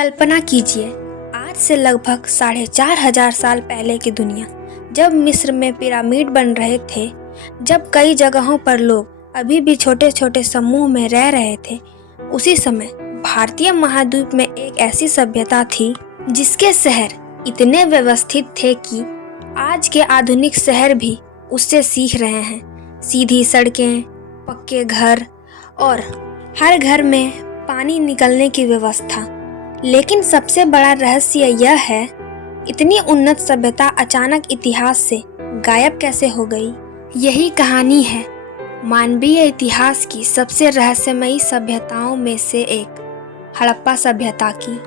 कल्पना कीजिए, आज से लगभग 4,500 साल पहले की दुनिया, जब मिस्र में पिरामिड बन रहे थे, जब कई जगहों पर लोग अभी भी छोटे छोटे समूह में रह रहे थे। उसी समय भारतीय महाद्वीप में एक ऐसी सभ्यता थी जिसके शहर इतने व्यवस्थित थे कि आज के आधुनिक शहर भी उससे सीख रहे हैं। सीधी सड़कें, पक्के घर और हर घर में पानी निकलने की व्यवस्था। लेकिन सबसे बड़ा रहस्य यह है, इतनी उन्नत सभ्यता अचानक इतिहास से गायब कैसे हो गई। यही कहानी है मानवीय इतिहास की सबसे रहस्यमयी सभ्यताओं में से एक, हड़प्पा सभ्यता की।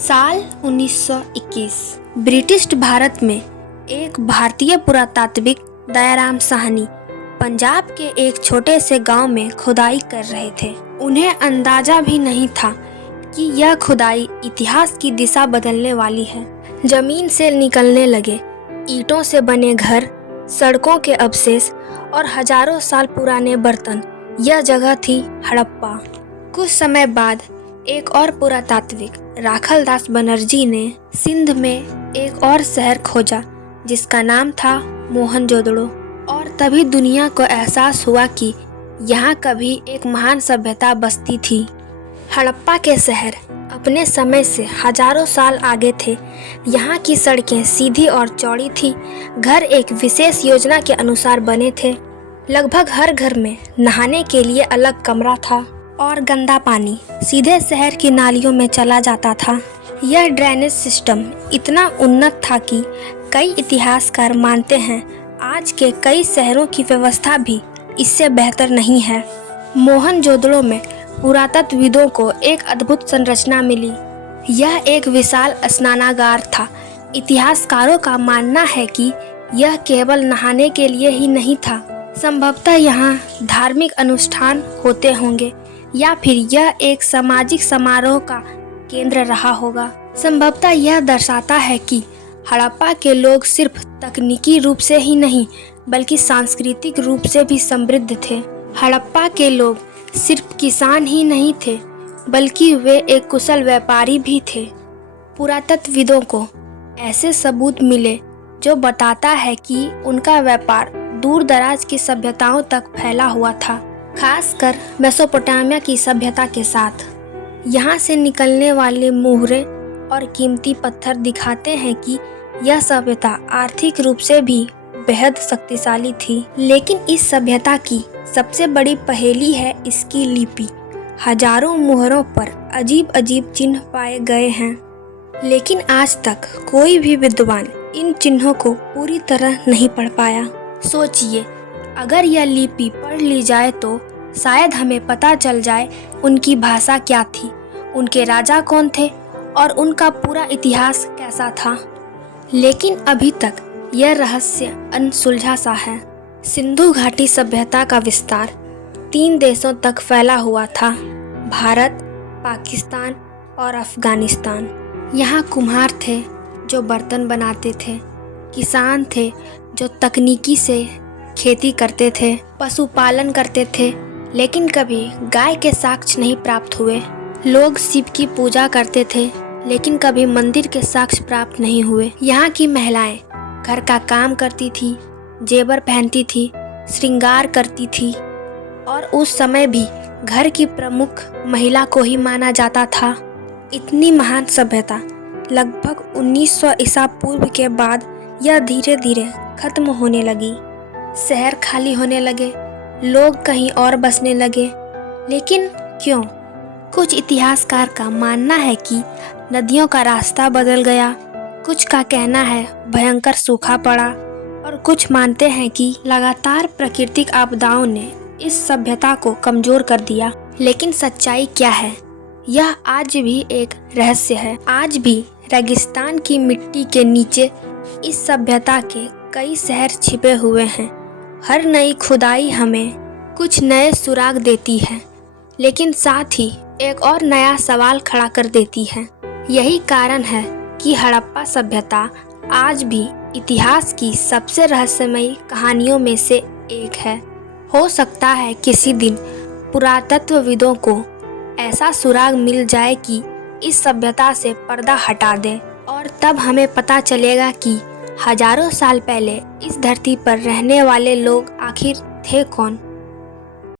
साल 1921 ब्रिटिश भारत में एक भारतीय पुरातात्विक दयाराम साहनी पंजाब के एक छोटे से गांव में खुदाई कर रहे थे। उन्हें अंदाजा भी नहीं था कि यह खुदाई इतिहास की दिशा बदलने वाली है। जमीन से निकलने लगे ईंटों से बने घर, सड़कों के अवशेष और हजारों साल पुराने बर्तन, यह जगह थी हड़प्पा। कुछ समय बाद एक और पुरातात्विक राखलदास बनर्जी ने सिंध में एक और शहर खोजा जिसका नाम था मोहनजोदड़ो। और तभी दुनिया को एहसास हुआ कि यहाँ कभी एक महान सभ्यता बसती थी। हड़प्पा के शहर अपने समय से हजारों साल आगे थे। यहाँ की सड़कें सीधी और चौड़ी थी। घर एक विशेष योजना के अनुसार बने थे। लगभग हर घर में नहाने के लिए अलग कमरा था और गंदा पानी सीधे शहर की नालियों में चला जाता था। यह ड्रेनेज सिस्टम इतना उन्नत था कि कई इतिहासकार मानते हैं आज के कई शहरों की व्यवस्था भी इससे बेहतर नहीं है। मोहनजोदड़ो में पुरातत्वविदों को एक अद्भुत संरचना मिली। यह एक विशाल स्नानागार था। इतिहासकारों का मानना है कि यह केवल नहाने के लिए ही नहीं था। संभवतः यहाँ धार्मिक अनुष्ठान होते होंगे या फिर यह एक सामाजिक समारोह का केंद्र रहा होगा। संभवतः यह दर्शाता है कि हड़प्पा के लोग सिर्फ तकनीकी रूप से ही नहीं बल्कि सांस्कृतिक रूप से भी समृद्ध थे। हड़प्पा के लोग सिर्फ किसान ही नहीं थे बल्कि वे एक कुशल व्यापारी भी थे। पुरातत्वविदों को ऐसे सबूत मिले जो बताता है कि उनका व्यापार दूर दराज की सभ्यताओं तक फैला हुआ था, खासकर मेसोपोटामिया की सभ्यता के साथ। यहाँ से निकलने वाले मुहरे और कीमती पत्थर दिखाते हैं कि यह सभ्यता आर्थिक रूप से भी बेहद शक्तिशाली थी। लेकिन इस सभ्यता की सबसे बड़ी पहेली है इसकी लिपि। हजारों मुहरों पर अजीब अजीब चिन्ह पाए गए हैं, लेकिन आज तक कोई भी विद्वान इन चिन्हों को पूरी तरह नहीं पढ़ पाया। सोचिए, अगर यह लिपि पढ़ ली जाए तो शायद हमें पता चल जाए उनकी भाषा क्या थी, उनके राजा कौन थे और उनका पूरा इतिहास कैसा था। लेकिन अभी तक यह रहस्य अनसुलझा सा है। सिंधु घाटी सभ्यता का विस्तार 3 देशों तक फैला हुआ था, भारत, पाकिस्तान और अफगानिस्तान। यहाँ कुम्हार थे जो बर्तन बनाते थे, किसान थे जो तकनीकी से खेती करते थे, पशुपालन करते थे लेकिन कभी गाय के साक्ष्य नहीं प्राप्त हुए। लोग शिव की पूजा करते थे लेकिन कभी मंदिर के साक्ष्य प्राप्त नहीं हुए। यहाँ की महिलाएं घर का काम करती थी, जेवर पहनती थी, श्रृंगार करती थी और उस समय भी घर की प्रमुख महिला को ही माना जाता था। इतनी महान सभ्यता लगभग 1900 ईसा पूर्व के बाद यह धीरे धीरे खत्म होने लगी। शहर खाली होने लगे, लोग कहीं और बसने लगे। लेकिन क्यों? कुछ इतिहासकार का मानना है कि नदियों का रास्ता बदल गया, कुछ का कहना है भयंकर सूखा पड़ा और कुछ मानते हैं कि लगातार प्राकृतिक आपदाओं ने इस सभ्यता को कमजोर कर दिया। लेकिन सच्चाई क्या है, यह आज भी एक रहस्य है। आज भी रेगिस्तान की मिट्टी के नीचे इस सभ्यता के कई शहर छिपे हुए हैं। हर नई खुदाई हमें कुछ नए सुराग देती है, लेकिन साथ ही एक और नया सवाल खड़ा कर देती है। यही कारण है कि हड़प्पा सभ्यता आज भी इतिहास की सबसे रहस्यमयी कहानियों में से एक है। हो सकता है किसी दिन पुरातत्वविदों को ऐसा सुराग मिल जाए कि इस सभ्यता से पर्दा हटा दें और तब हमें पता चलेगा कि हजारों साल पहले इस धरती पर रहने वाले लोग आखिर थे कौन।